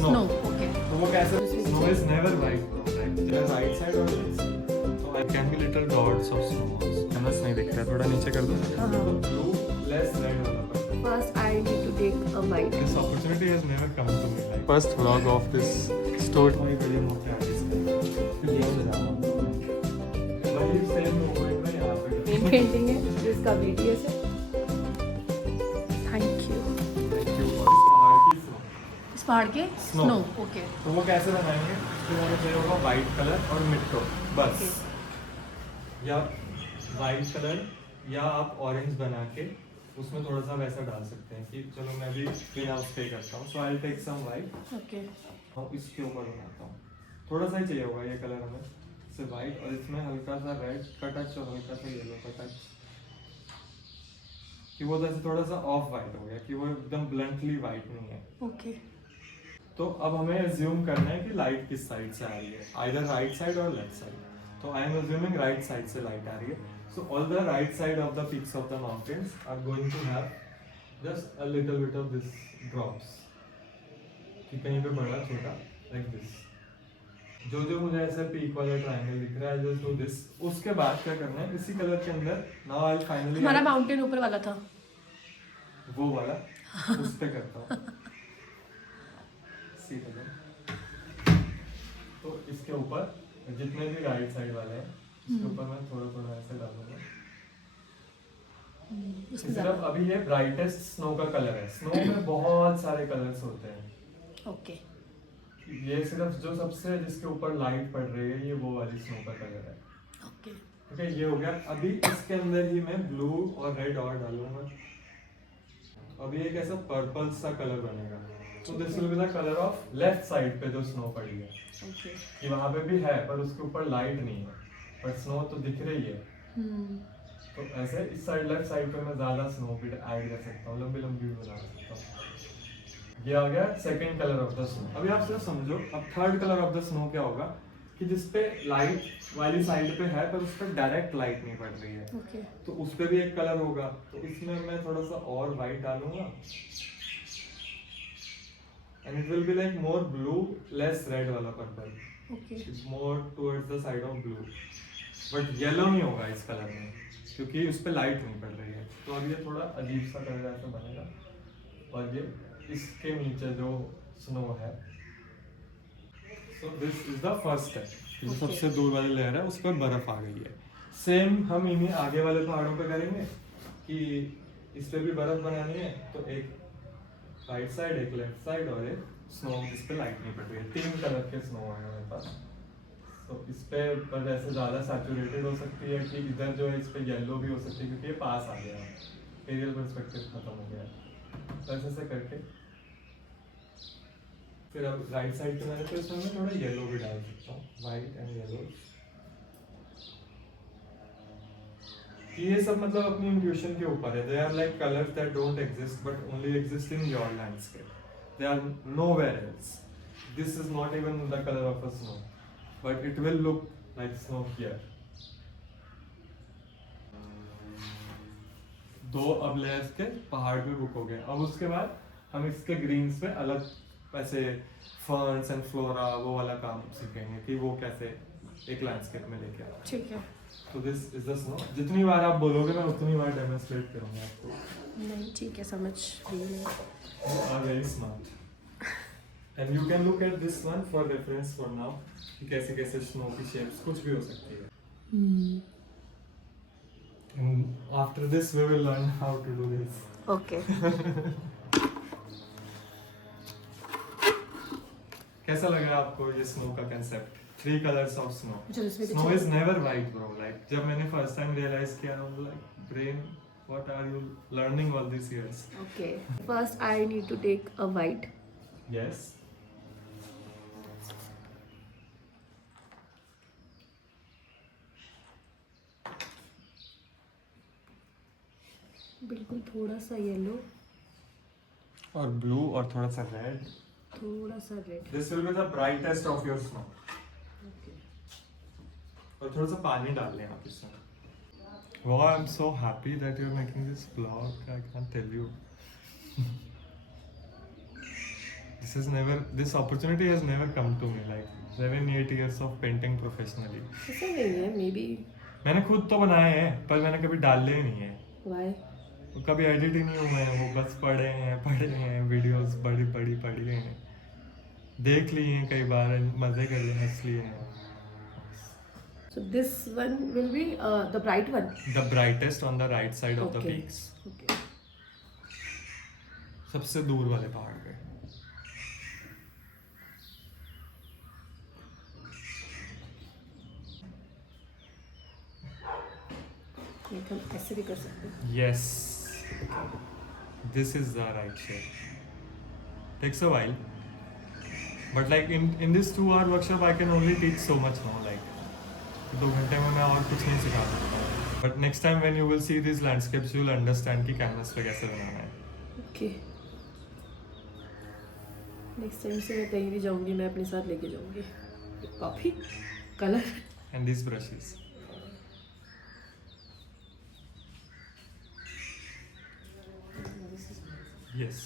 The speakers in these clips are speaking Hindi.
snow. Okay. तो वो कैसे? Snow is never white, right? Either right side or left side. So I can be little dots of snow. Canvas नहीं दिख रहा, थोड़ा नीचे कर दो. हाँ. तो blue less red वाला पर. First, I need to take a bite. This opportunity has never come to me. Like first vlog of this store. वही बड़ी मोटे आर्टिस्ट हैं. ये ज़्यादा. वही same movement में यहाँ पे. मेन पेंटिंग है जिसका BTS है. Thank you. Thank you. और इस पहाड़ की snow. इस पहाड़ के Snow. स्नो. ओके. तो वो कैसे बनाएंगे? तो हमें चाहिए होगा वाइट कलर और मिड टोन बस. या वाइट कलर या आप ऑरेंज बना के उसमें थोड़ा सा वैसा डाल सकते हैं कि चलो मैं भी ग्रीन हाउस पे करता हूँ. So I will take some white okay. और इसके ऊपर बनाता हूँ. थोड़ा सा ही चाहिए होगा ये कलर हमें. सिर्फ वाइट और इसमें हल्का सा रेड का टच और हल्का सा येलो का टच कि वो जैसे थोड़ा सा ऑफ वाइट हो गया कि वो एकदम ब्लंटली वाइट नहीं है. ओके. तो अब हमें अज्यूम करना है कि लाइट किस साइड से आ रही है, आइदर राइट साइड और लेफ्ट साइड. तो I am assuming right side से लाइट आ रही है. So all the right side of the peaks of the mountains are going to have just a little bit of this drops कि कहीं पे बड़ा छोटा लाइक दिस. जो जो मुझे ऐसे पीक वाला ट्रायंगल दिख रहा है जस्ट डू दिस. उसके बाद क्या करना है इसी कलर के अंदर नाउ आई फाइनली हमारा माउंटेन ऊपर वाला था. वो वाला उस पे करता हूँ. तो इसके ऊपर जितने भी राइट साइड वाले हैं इसके ऊपर मैं थोड़ा थोड़ा ऐसे डालूंगा. सिर्फ अभी ये ब्राइटेस्ट स्नो का कलर है. स्नो में बहुत सारे कलर्स होते हैं. ओके. ये सिर्फ जो सबसे जिसके ऊपर लाइट पड़ रही है ये वो वाली स्नो का कलर है. ओके. ठीक है, ये हो गया. अभी इसके अंदर ही मैं ब्लू और रेड और डालूंगा. अभी एक ऐसा पर्पल सा कलर बनेगा. तो this will be the colour of left side पे जो स्नो पड़ी है. ओके. कि वहाँ पे भी है पर उसके ऊपर लाइट नहीं है पर स्नो तो दिख रही है. तो ऐसे इस साइड लेफ्ट साइड पे मैं ज्यादा स्नो भी ऐड कर सकता हूँ, लंबी लंबी भी बना सकता हूँ. ये आ गया second colour of the snow. अभी आप सिर्फ समझो अब third colour of the snow क्या होगा कि जिसपे लाइट वाली साइड पे है पर उस पर डायरेक्ट लाइट नहीं पड़ रही है. ओके. तो उस पे भी एक कलर होगा. तो इसमें मैं थोड़ा सा और वाइट डालूंगा and it will be like more blue less red वाला purple. Okay. It's more towards the side of blue but yellow नहीं होगा इस कलर में क्योंकि उस पे लाइट नहीं पड़ रही है. तो अब ये थोड़ा अजीब सा कलर ऐसा बनेगा. और ये इसके नीचे जो स्नो है so this is the first step. जो सबसे दूर वाली लेयर है उस पर बर्फ आ गई है. सेम हम इन्हीं आगे वाले पहाड़ों पे करेंगे कि इस पे भी बर्फ बनानी है. तो एक राइट साइड एक लेफ्ट साइड और एक स्नो जिस पे लाइट नहीं पड़ रही है. 3 कलर के स्नो है हमारे पास. तो इस पे पर ऐसे ज़्यादा सैचुरेटेड हो सकती है कि इधर जो है इस पे येलो भी हो सकती है क्योंकि ये पास आ गया है. एरियल पर्सपेक्टिव खत्म हो गया है. तो ऐसे करके फिर अब राइट साइड पे मैंने तो इसमें मैं थोड़ा येलो भी डाल सकता हूँ. White and yellow. ये सब मतलब अपनी इंट्यूशन के ऊपर है. They are like colours that don't exist but only exist in your landscape. They are nowhere else. This is not even the colour of a snow but it will look like snow here. 2 अब लेयर्स के पहाड़ पे बुक हो गए. अब उसके बाद हम इसके ग्रीन्स पे अलग ऐसे फर्न्स एंड फ्लोरा वो वाला काम सीखेंगे कि वो कैसे एक लैंडस्केप में लेके आए. ठीक है. So this is the snow. जितनी बार आप बोलोगे मैं उतनी बार डेमोंस्ट्रेट करूंगा आपको. नहीं ठीक है समझ रही हूँ. You are very smart. And you can look at this one for reference for now. कि कैसे कैसे स्नो की शेप्स कुछ भी हो सकती है. And after this we will learn how to do this. Okay. कैसा लगा आपको ये स्नो का concept? 3 colors of snow. Snow Snow is never white, bro. Like जब मैंने first time realize किया, I was like, brain, what are you learning all these years? Okay. First, I need to take a bite. Yes. बिल्कुल थोड़ा सा येलो और blue और थोड़ा सा red. थोड़ा सा red. This will be the brightest of your snow. Okay. और थोड़ा सा पानी डाल लें आप इसमें. Wow, I'm so happy that you're making this vlog. I can't tell you. This opportunity has never come to me, like 7-8 years of painting professionally. ऐसा नहीं है, मे बी मैंने खुद तो बनाए हैं पर मैंने कभी डाले ही नहीं है, वाई वो कभी एडिट ही नहीं हुए हैं, वो बस पढ़े हैं वीडियोस बड़ी बड़ी पढ़ी हैं, देख लिए हैं कई बार, मजे कर लिए, हंस लिए हैं. So this one will be the bright one. The brightest on the right side of the Okay. peaks. Okay सबसे दूर वाले पहाड़ पे. हम ऐसे भी कर सकते हैं. Yes. This is the right shape. Takes a while. But like in this 2-hour workshop I can only teach so much now, like 2 घंटे में मैं और कुछ नहीं सिखा सकता. But next time when you will see these landscapes you will understand कि canvas पे कैसे बनाना है. ओके नेक्स्ट टाइम से मैं कहीं भी जाऊंगी मैं अपने साथ लेके जाऊंगी copy colour. And these brushes. Yes.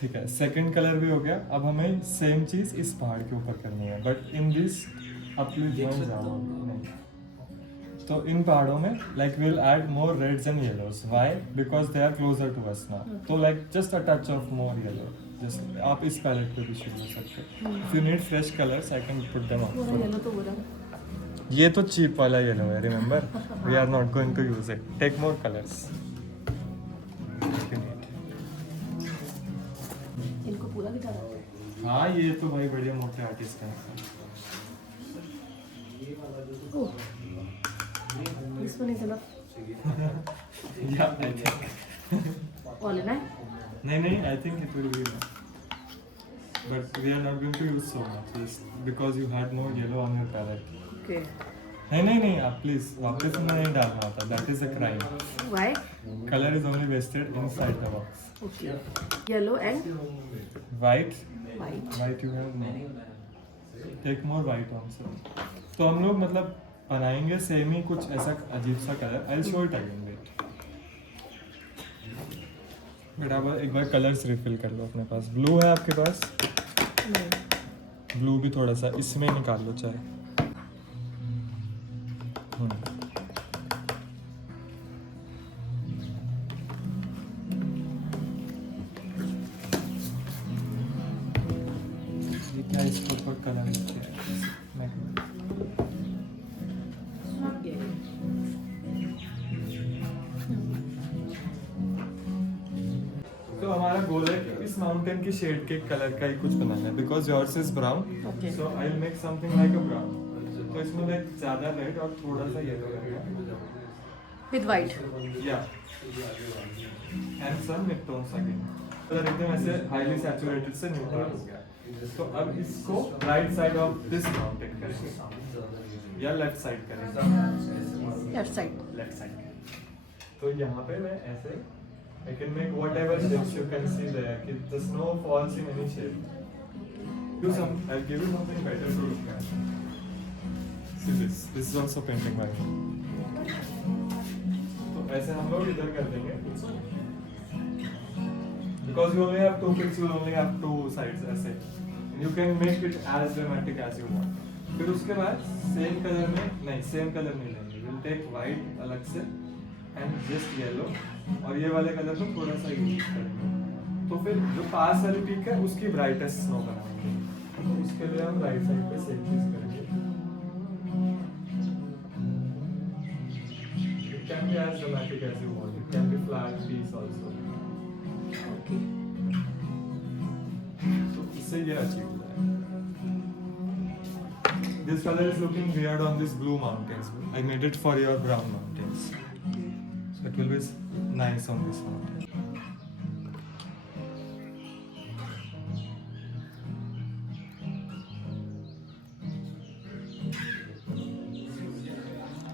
ठीक है, सेकंड कलर भी हो गया. अब हमें सेम चीज इस पहाड़ के ऊपर करनी है, बट इन दिस अब प्लीज मत जाओ नहीं. तो इन पहाड़ों में like will add more reds and yellows. Why? Because they are closer to us now. तो like just a touch of more yellow. Just आप इस पैलेट पे भी शुरू कर सकते हो. If you need fresh colours I can put them पूरा ऑन. येलो तो पूरा ये तो चीप वाला येलो है, remember. We are not going to use it. Take more colours. इनको पूरा दिखा रहा है. हाँ, ये तो भाई बढ़िया मोटे आर्टिस्ट हैं. Oh this one is enough. Yeah, I think. All in I. नहीं, I think it will be enough. But we are not going to use so much, just because you had no yellow on your palette. Okay नहीं, आप प्लीज वापस में नहीं डालना होता. That is a crime. Why. Color is only wasted inside the box. Okay yellow and White white. you have no. Take more white also. तो हम लोग मतलब बनाएंगे सेम ही कुछ ऐसा अजीब सा colour. I'll show it again. Wait. बेटा अब एक बार कलर्स रिफिल कर लो अपने पास. ब्लू है आपके पास? ब्लू भी थोड़ा सा इसमें निकाल लो चाहे. ये क्या इसके ऊपर कलर तो हमारा गोल है कि इस माउंटेन की शेड के कलर का ही कुछ बनाना है. Because yours is brown, Okay. So I will make something like a brown. तो इसमें लाइक ज्यादा रेड और थोड़ा सा येलो रहेगा. With white. या and some mid tones again. Colour एकदम ऐसे हाईली सैचुरेटेड से न्यूट्रल हो गया. तो अब इसको right side of this mountain करेंगे या लेफ्ट साइड करेंगे. Left side. Left side. तो यहाँ पे मैं ऐसे I can make whatever shapes you can see there. The snow falls in any shape. Do some. I'll give you something better to look at. See this. This is also painting by me. तो ऐसे हम लोग इधर कर देंगे. Because you only have 2 picks, you only have 2 sides ऐसे. You can make it as dramatic as you want. फिर उसके बाद सेम कलर नहीं लेंगे, विल टेक वाइट अलग से एंड जस्ट येलो, और ये वाले कलर को थोड़ा सा यूज करेंगे। तो फिर जो पास वाली पीक है उसकी ब्राइटेस्ट स्नो बनाएंगे। तो उसके लिए हम राइट साइड पे सेम चीज करेंगे। It can be as dramatic as you want. It can be flat piece also. Okay So इससे ये अचीव होता है। This color is looking weird on these blue mountains. I made it for your brown mountains. So it will be nice on this mountain.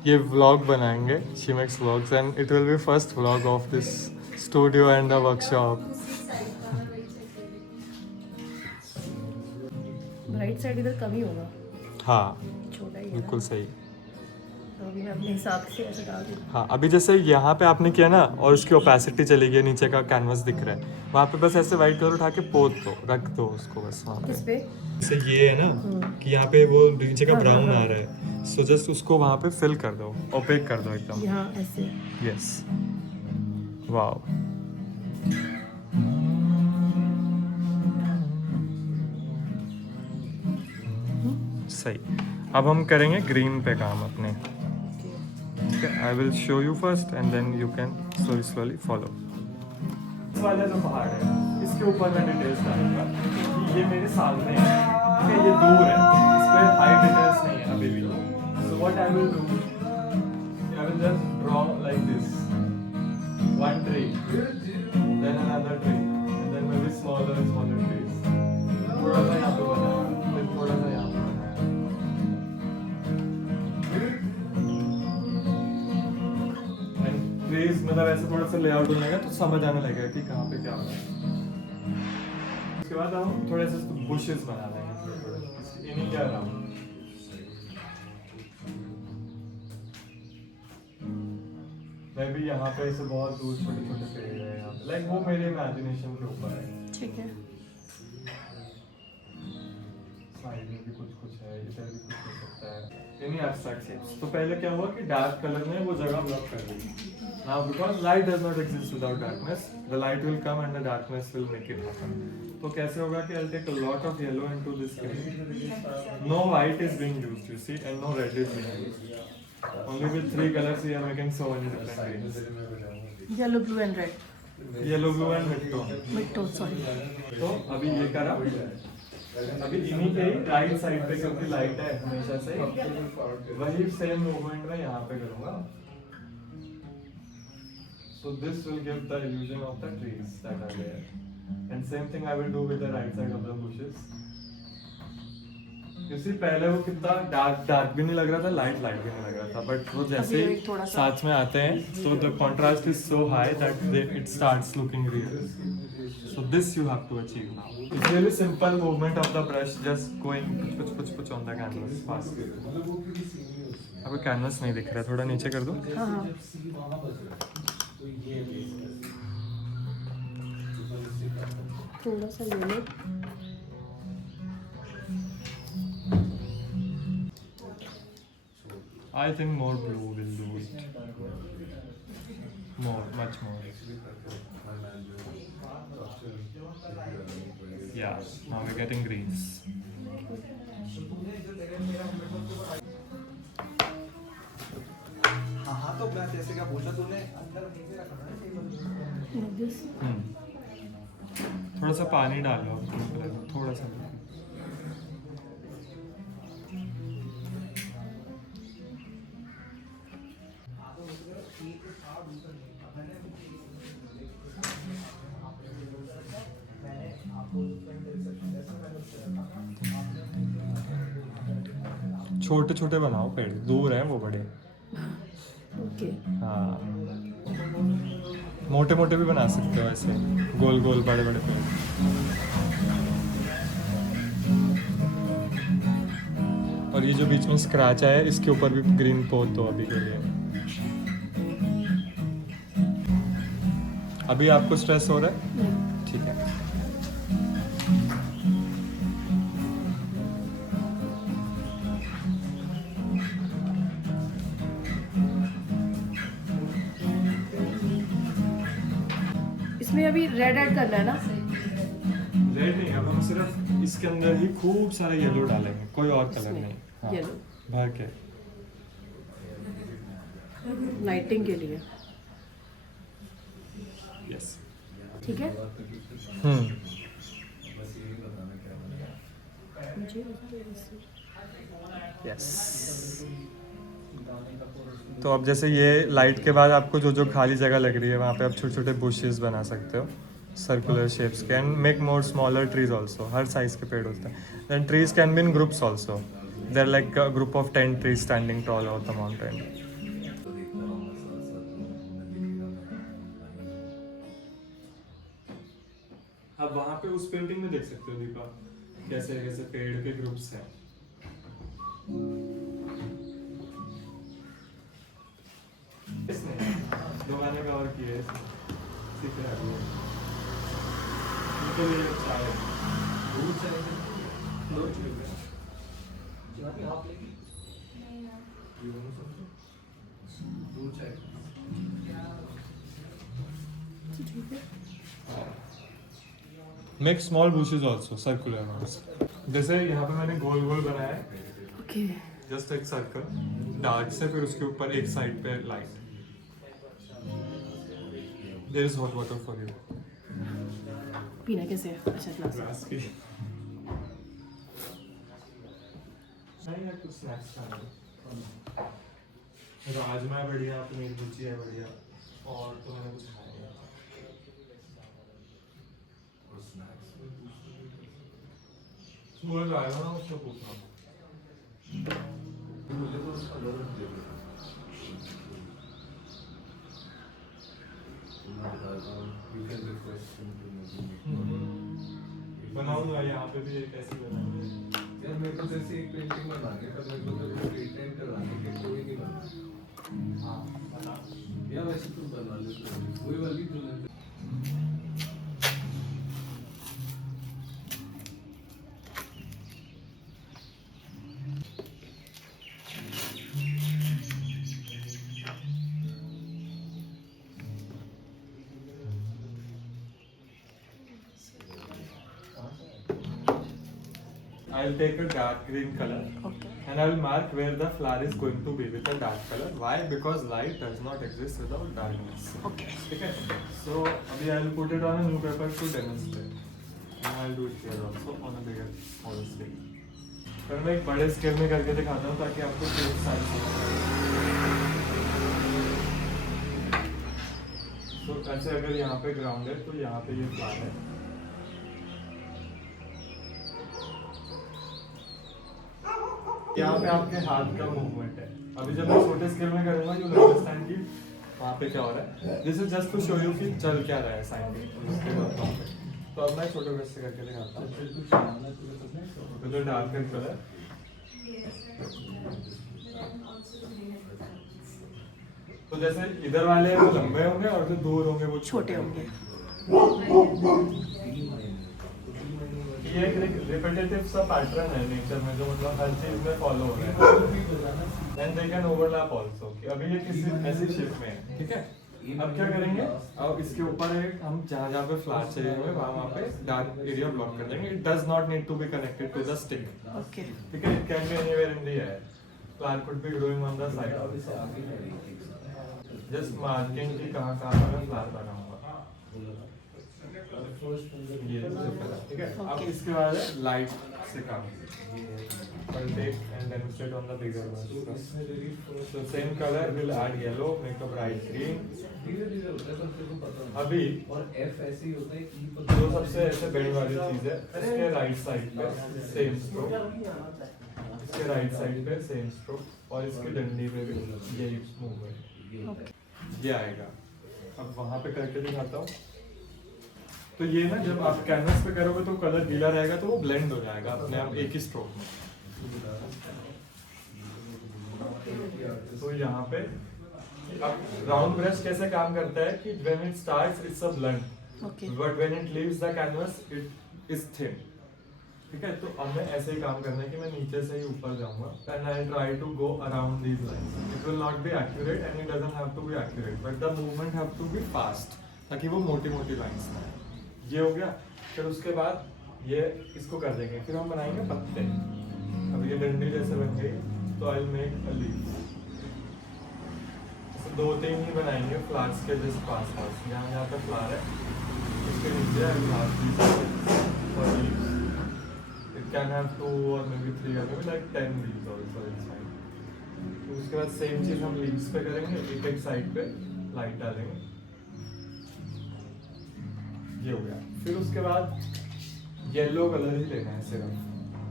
ये व्लॉग बनाएंगे, she makes vlogs and it will be first vlog of this studio and the workshop. Right side इधर कम ही होगा, हाँ छोटा ही है बिल्कुल ना। सही। तो अभी मैं अपने हिसाब से ऐसे डाल दूँ। हाँ अभी जैसे यहाँ पे आपने किया ना और उसकी ओपेसिटी चली गई, नीचे का कैनवस दिख रहा है, वहाँ पे बस ऐसे वाइट कलर उठा के पोत दो, रख दो उसको बस वहाँ पे। इस पे जैसे ये है ना कि यहाँ पे वो नीचे का ब्राउन आ रहा है, सो जस्ट उसको वहाँ पे फिल कर दो, ओपेक कर दो एकदम। यहाँ ऐसे यस वाओ। सही। अब हम करेंगे ग्रीन पे काम अपने। I will show you first and then you can slowly follow. इस वाला जो पहाड़ है इसके ऊपर मैं डिटेल्स डालूंगा कि ये मेरे सामने है, ठीक है, ये दूर है, इस पे हाई डिटेल्स नहीं है अभी भी। So what I will do, I will just draw like this one tree, then another tree, and then maybe smaller trees. थोड़ा सा यहाँ पे बनाया, फिर थोड़ा सा यहाँ पे बनाया। And trees मतलब ऐसे थोड़ा सा लेआउट बनेगा तो समझ आने लगेगा कि कहाँ पे क्या हो रहा है। उसके बाद हम थोड़े से बुशेस बना लेंगे थोड़े, इन्हीं के अराउंड। मैं भी यहाँ पे ऐसे बहुत दूर छोटे छोटे पेड़ है यहाँ पे, लाइक वो मेरे इमेजिनेशन के ऊपर है। ठीक है। साइड में भी कुछ है, इधर भी कुछ हो सकता है, एनी एब्स्ट्रैक्ट शेप्स। तो पहले क्या हुआ कि डार्क कलर ने वो जगह ब्लॉक कर दी। Now because light does not exist without darkness, the light will come and the darkness will make it happen. तो कैसे होगा कि I will take a lot of yellow into this green, no white is being used you see, and no red is being used. Only with 3 colors we are making so many different greens. Yellow blue and red, Yellow, blue and mid tone. Mid tone sorry. तो अभी ये करा, अभी इन्हीं के राइट साइड पे क्योंकि लाइट है हमेशा से, वही सेम मूवमेंट में यहाँ पे करूँगा। So this will give the illusion of the trees that are there. And same thing I will do with the right side of the bushes. You see, पहले वो कितना डार्क भी नहीं लग रहा था, लाइट भी नहीं लग रहा था, बट वो जैसे ही साथ में आते हैं so the contrast is so high that it starts looking real. So this you have to achieve now. It's really simple movement of the brush, just going puch on the canvas fast. अब कैनवस नहीं दिख रहा, थोड़ा नीचे कर दो। हाँ हाँ थोड़ा सा yellow. I think more blue will do it. Much more. Yeah, now we're getting greens. हाँ तो मैं जैसे क्या पूछा तूने अंदर नीचे रखना है Like this. थोड़ा सा पानी डालो, थोड़ा सा। छोटे छोटे बनाओ पेड़, दूर है वो बड़े। ओके हाँ मोटे मोटे भी बना सकते हो ऐसे, गोल गोल बड़े बड़े पेड़। और ये जो बीच में स्क्रैच आया है इसके ऊपर भी ग्रीन पोत दो अभी के लिए। अभी आपको स्ट्रेस हो रहा है? ठीक है। इसमें अभी रेड ऐड करना है ना? रेड नहीं, अब हम सिर्फ इसके अंदर ही खूब सारा येलो डालेंगे, कोई और कलर इसमें नहीं। हाँ, येलो भर के। लाइटिंग के लिए, यस। ठीक है। मुझे यस। तो अब जैसे ये लाइट के बाद आपको जो जो खाली जगह लग रही है वहाँ पे आप छोटे छोटे बुशेस बना सकते हो सर्कुलर शेप्स के, and make more smaller trees also. हर साइज के पेड़ होते हैं। Then trees can be in groups also. There like a group of 10 trees standing tall of the mountain. अब वहाँ पे उस पेंटिंग में देख सकते हो दीपा कैसे कैसे पेड़ के ग्रुप्स हैं। इसने दो गाने कवर किए सीख रहा है तो ये अच्छा है। दूध चाहिए, दूध चाहिए। जहाँ भी आप लेंगे, ये दोनों समझो। दूध चाहिए। Make small bushes also circular ones। जैसे यहाँ पे मैंने गोल गोल बनाया है, ओके। जस्ट एक सर्कल डार्क से, फिर उसके ऊपर एक साइड पे light. There is hot water for you. पीना कैसे है? अच्छा ग्लास। ग्लास की नहीं यार, कुछ स्नैक्स खाना है। राजमा है बढ़िया, पनीर भुर्जी है बढ़िया, और तो मैंने कुछ खाया नहीं। और स्नैक्स वो आएगा ना, उसको पूछना। मुझे तो उसका लोन दे दो। मैं बताता हूँ, you can request him to maybe बनाऊंगा यहाँ पे भी एक ऐसी बनाऊंगी। यार मेरे को जैसे एक पेंटिंग बनानी है, पर मेरे को तो पेटेंट कराने के कोई नहीं बना। हाँ बना। या वैसे तुम बना लेते हो, वही वाली जो है। I'll take a dark green color Okay. and I'll mark where the flower is going to be with a dark color. Why? Because light does not exist without darkness. Okay. Okay. So abhi I'll put it on a new paper to demonstrate. And I'll do it here also on a bigger smaller scale. पर मैं एक बड़े स्केल में करके दिखाता हूँ ताकि आपको बहुत सारी समझ आए। तो ऐसे अगर यहाँ पे ग्राउंड है तो यहाँ पे ये फ्लावर है। यहाँ पे आपके हाथ का मूवमेंट है। अभी जब मैं छोटे स्केल में करूँगा यू विल अंडरस्टैंड कि वहाँ पे क्या हो रहा है। This is just to show you कि चल क्या रहा है साइंटिफिक। तो अब मैं छोटे ब्रश से करके दिखाता हूँ। तो डार्कर कलर, तो जैसे इधर वाले वो लंबे होंगे और जो दूर होंगे वो छोटे होंगे। ये एक रिपीटेटिव सा पैटर्न है नेचर में, जो मतलब हर चीज में फॉलो हो रहा है। And they can overlap also कि अभी ये किसी ऐसी शेप में है, ठीक है। अब क्या करेंगे, अब इसके ऊपर एक हम जहाँ जहाँ पे फ्लावर चाहिए हमें वहाँ पे डार्क एरिया ब्लॉक कर देंगे। It does not need to be connected to the stick, okay. ठीक है। It can be anywhere in the air, flower could be growing on the side. Just marking कि कहाँ कहाँ मैं फ्लावर बनाऊंगा, ये ठीक है। अब इसके बाद है लाइट से काम। I'll take and demonstrate on the bigger ones. So same color, we'll add yellow, make a bright green. धीरे-धीरे होता है, सबसे को पता है। अभी और F ऐसे ही होता है कि जो सबसे ऐसे बड़ी वाली चीज है, इसके राइट साइड पे सेम स्ट्रोक, इसके राइट साइड पे सेम स्ट्रोक, और इसकी डंडी पे भी यही मूवमेंट, ये आएगा। अब वहाँ पे करके दिखाता हूँ। तो ये ना जब आप कैनवस पे करोगे तो कलर गीला रहेगा तो वो ब्लेंड हो जाएगा अपने आप एक ही स्ट्रोक में। तो यहाँ पे अब राउंड ब्रश कैसे काम करता है कि when it starts it's a blunt, Okay. but when it leaves the canvas it is thin, ठीक है। तो अब मैं ऐसे ही काम करना है कि मैं नीचे से ही ऊपर जाऊंगा and I try to go around these lines. It will not be accurate and it doesn't have to be accurate, but the movement have to be fast ताकि वो मोटी मोटी लाइंस ना आए। ये हो गया। फिर उसके बाद ये इसको कर देंगे, फिर हम बनाएंगे पत्ते। अब ये डंडी जैसे बन गई, तो आई मेक अ लीफ। ऐसे 2-3 ही बनाएंगे फ्लावर्स के जस्ट पास पास, यहाँ जहाँ पे फ्लावर है उसके नीचे I will have these for leaves. It can have 2 or maybe 3 or maybe like 10 leaves also inside. तो उसके बाद सेम चीज हम लीव्स पे करेंगे, एक एक साइड पे लाइट डालेंगे। ये हो गया। फिर उसके बाद येलो कलर ही लेना है सिर्फ,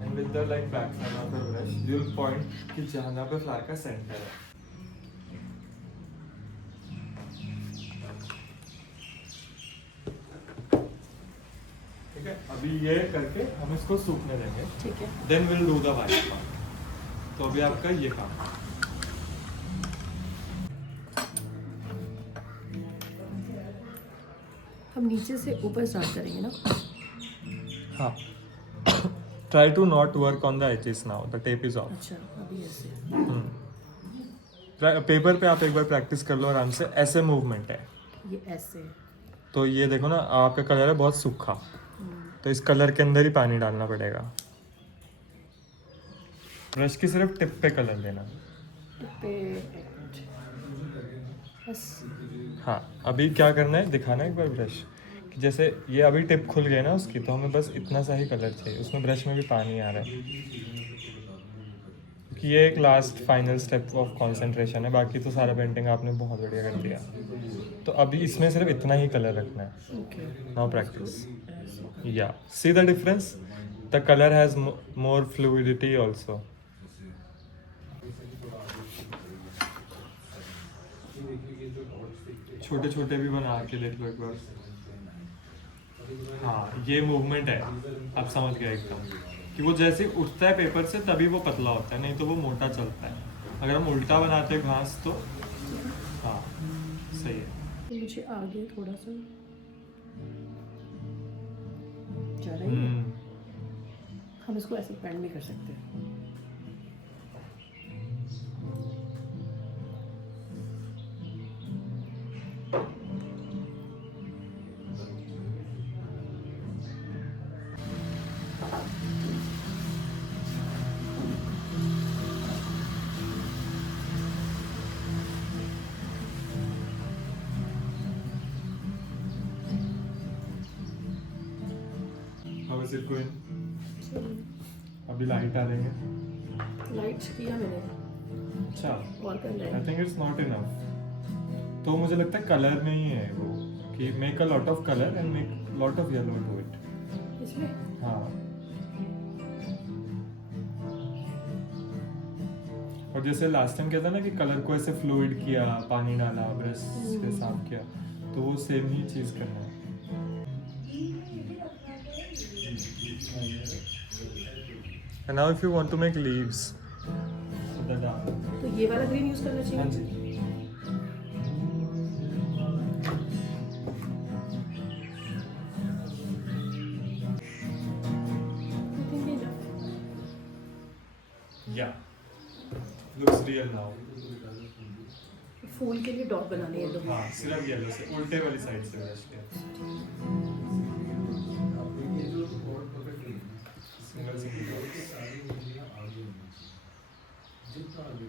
and with the like back side of the brush you will point कि जहाँ पे फ्लावर का सेंटर है। ठीक है, अभी ये करके हम इसको सूखने देंगे। ठीक है। Then will do the white part. तो अभी आपका ये काम है। हम नीचे से ऊपर स्टार्ट करेंगे ना। हाँ, try to not work on the edges now, the tape is off. अच्छा, अभी ऐसे। पेपर पे आप एक बार प्रैक्टिस कर लो आराम से। ऐसे मूवमेंट है, ये ऐसे। तो ये देखो ना, आपका कलर है बहुत सूखा, तो इस कलर के अंदर ही पानी डालना पड़ेगा। ब्रश की सिर्फ टिप पे कलर देना। पे बस। हाँ, अभी क्या करना है दिखाना एक बार ब्रश कि जैसे ये अभी टिप खुल गई ना उसकी, तो हमें बस इतना सा ही कलर चाहिए। उसमें ब्रश में भी पानी आ रहा है, क्योंकि ये एक last final step of concentration है। बाकी तो सारा पेंटिंग आपने बहुत बढ़िया कर दिया। तो अभी इसमें सिर्फ इतना ही कलर रखना है। ओके। Now practice. या see the difference, the colour has more fluidity also. छोटे छोटे भी बना के देख लो एक बार। हाँ, ये मूवमेंट है, आप समझ गए एकदम कि वो जैसे उठता है पेपर से तभी वो पतला होता है, नहीं तो वो मोटा चलता है। अगर हम उल्टा बनाते हैं घास तो हाँ सही है। तो मुझे आगे थोड़ा सा जा रही है। हम इसको ऐसे बैंड भी कर सकते हैं। How is it going? अभी लाइट डालेंगे। लाइट किया मैंने, अच्छा, और करना आई है। Think it's not enough. तो मुझे लगता है कलर में ही है वो, कि make a lot of colour and make lot of yellow to it. इसमें हाँ, और जैसे लास्ट टाइम क्या था ना कि कलर को ऐसे फ्लूइड किया, पानी डाला, ब्रश से साफ किया, तो वो सेम ही चीज करना है। And now if you want to make leaves, the dark. तो ये वाला ग्रीन यूज करना चाहिए। हाँ जी। I think enough. Yeah. Looks real now. फूल के लिए डॉट बनाने हैं तो। हाँ, सिर्फ येलो से, उल्टे वाली साइड से ब्रश के। Single single dots. अभी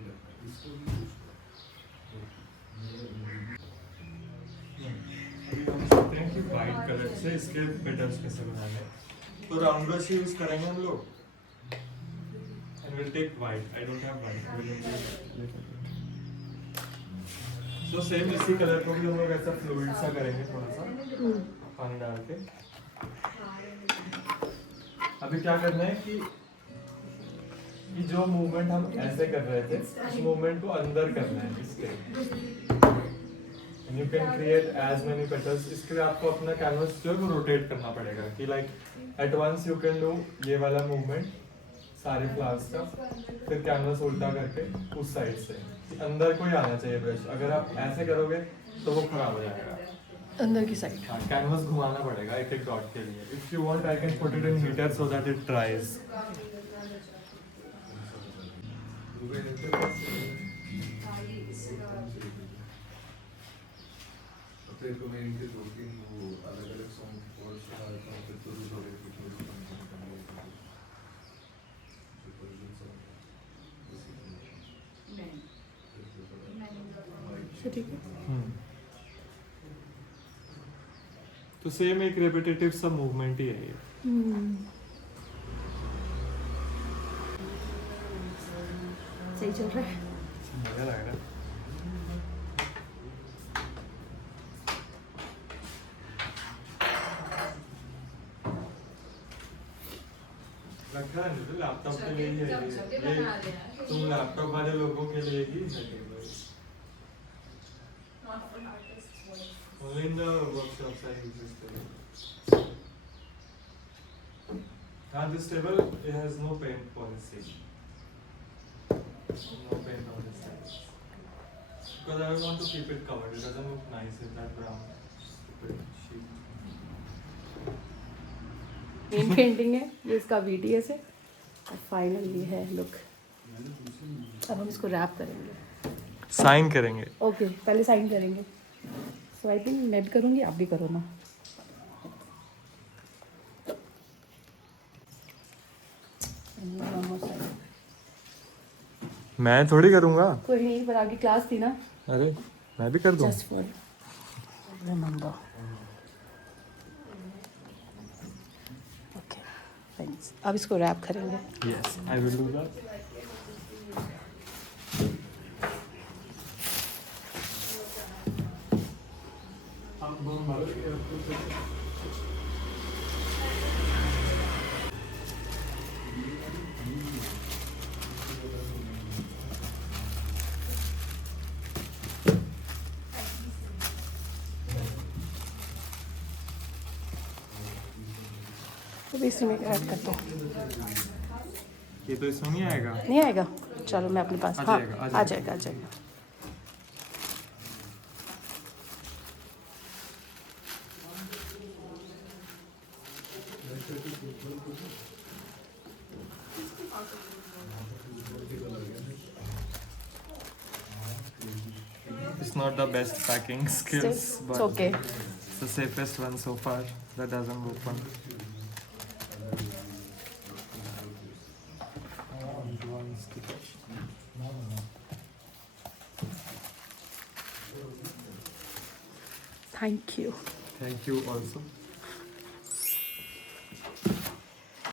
हम सोचते हैं कि वाइट कलर से इसके पेटल्स कैसे बनाने हैं। तो राउंड ब्रश यूज करेंगे हम लोग। And we'll take white. I don't have white. तो सेम इसी कलर को भी हम लोग ऐसा फ्लूइड सा करेंगे थोड़ा सा पानी डाल के। अभी क्या करना है कि जो मूवमेंट हम ऐसे कर रहे थे, उस मूवमेंट को अंदर करना है इसके। You can create as many petals. इसके लिए आपको अपना कैनवस जो है वो रोटेट करना पड़ेगा कि like at once you can do ये वाला मूवमेंट सारे फ्लावर्स का, फिर कैनवस उल्टा करके उस साइड से अंदर को ही आना चाहिए ब्रश। अगर आप ऐसे करोगे तो वो खराब हो जाएगा। अंदर की साइड। हाँ, कैनवस घुमाना पड़ेगा एक एक डॉट के लिए। If you want I can put it in heater so that it ड्राइज। तेरे को मैं इनके 2-3 वो अलग-अलग सॉन्ग और सुनाया था, फिर तो रुक गए थे, थोड़ी कंपनी कर ली थी। Super hit song. अच्छा ठीक है। तो सेम एक रेपिटेटिव सा मूवमेंट ही है ये। सही चल रहा है। मजा लग रहा है। रखा है ना लैपटॉप के लिए ही है ये तुम लैपटॉप वाले लोगों के लिए ही setting only in the workshops I use this table. This table it has no paint policy. No paint on this side. Because I want to keep it covered. It doesn't look nice with that brown stupid sheet. Main painting है ये इसका VTS है और फाइनल ये है लुक। अब हम इसको रैप करेंगे। साइन करेंगे। ओके पहले साइन करेंगे। सो आई थिंक मैं भी करूँगी आप भी करो ना। मैं थोड़ी करूँगा। कोई नहीं पर आगे क्लास थी ना। अरे मैं भी कर दूँ। Just for remember. Okay thanks. अब इसको रैप करेंगे। Yes, I will do that. तो भी इसमें ऐड करता हूँ। ये तो इसमें नहीं आएगा। नहीं आएगा चलो मैं अपने पास आ हाँ जाएगा, आ आ जाएगा आ जाएगा। It's not the best packing skills, Still, but it's okay. it's the safest one so far that doesn't open. Thank you. Thank you also.